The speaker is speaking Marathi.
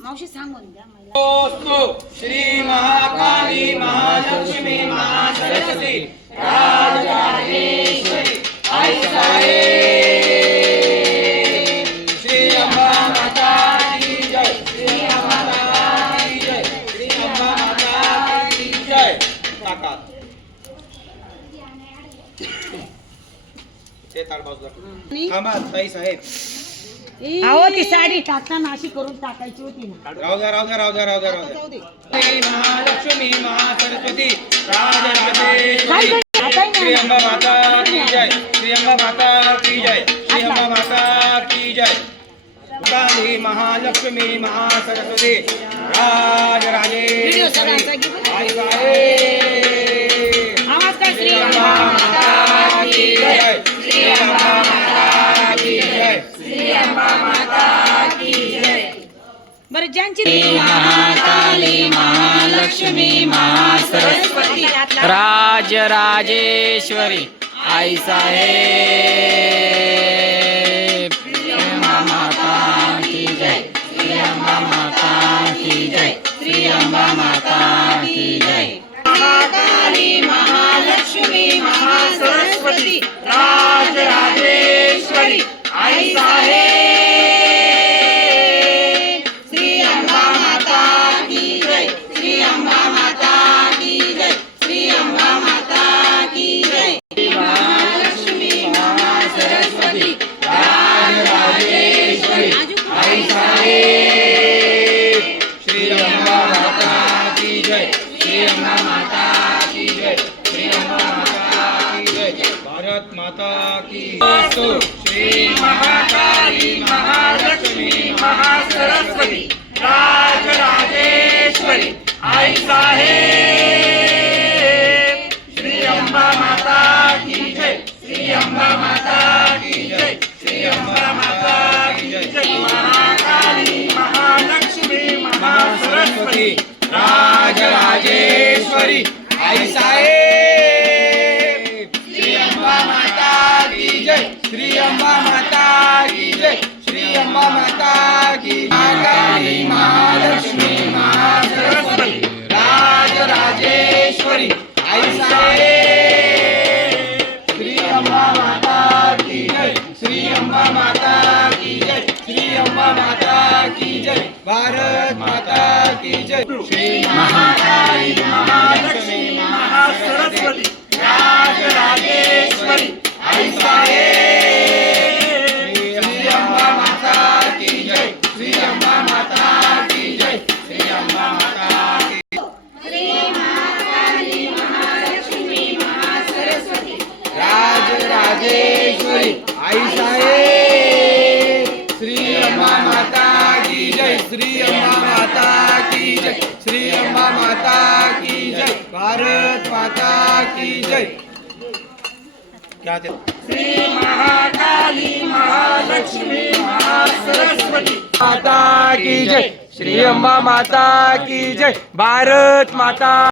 मावशी सांगून द्या मला. श्री महाकाली महालक्ष्मी महासरस्वती राजराजेश्वरी आई साहेब श्री अंबा माता की जय श्री अंबा माता की जय श्री अंबा माता की जय ताकात ते ताळ बाजूला थांबा ताई साहेब अहो ती साडी टाकताना अशी करून टाकायची होती ना. राहू द्या श्री महालक्ष्मी महासरस्वती राजराजेश्वरी श्री अंबा माता की जय श्री अंबा माता की जय श्री अंबा माता की जय काली महालक्ष्मी महासरस्वती राजराजेश्वरी आई साहेब आवाज काय श्री अंबा माता की जय श्री अंबा माता की जय श्री अंबा माता की जय. बरं ज्यांची महाकाली महालक्ष्मी महासरस्वती राजराजेश्वरी आई साहेब श्री अंबा माता की जय श्री अंबा माता की जय श्री अंबा माता की जय. महाकाली महालक्ष्मी महासरस्वती राजराजेश्वरी आई साहेब श्री अंबा माता की जय श्री अंबा माता की जय श्री अंबा माता की जय. महालक्ष्मी महासरस्वती राजराजेश्वरी आई साहेब श्री अंबा माता की जय श्री अंबा माता की जय श्री अंबा माता की जय भारत माता की श्री महाकाली महालक्ष्मी महासरस्वती राजराजेश्वरी आई साहेब श्री अंबा माता की जय श्री अंबा माता की जय श्री अंबा माता की जय महाकाली महालक्ष्मी महासरस्वती राजराजेश्वरी आई साहेब श्री अंबा माता की जय श्री अंबा माता की जय श्री अंबा माता की महाकाली महालक्ष्मी महासरस्वती राजराजेश्वरी आई साहेब श्री अंबा माता की जय श्री अंबा माता की जय श्री अंबा माता की जय भारत माता की जय श्री महाकाली महालक्ष्मी महासरस्वती राजराजेश्वरी आई साहेब श्री अंबा माता की जय श्री अंबा माता की जय श्री अंबा माता की श्री महाकाली महालक्ष्मी महासरस्वती राजराजेश्वरी आई साहेब श्री अंबा माता की जय श्री अंबा माता की जय श्री अंबा माता की जय भारत माता की जय क्या श्री महाकाली महालक्ष्मी महासरस्वती माता की जय श्री अंबा माता की जय भारत माता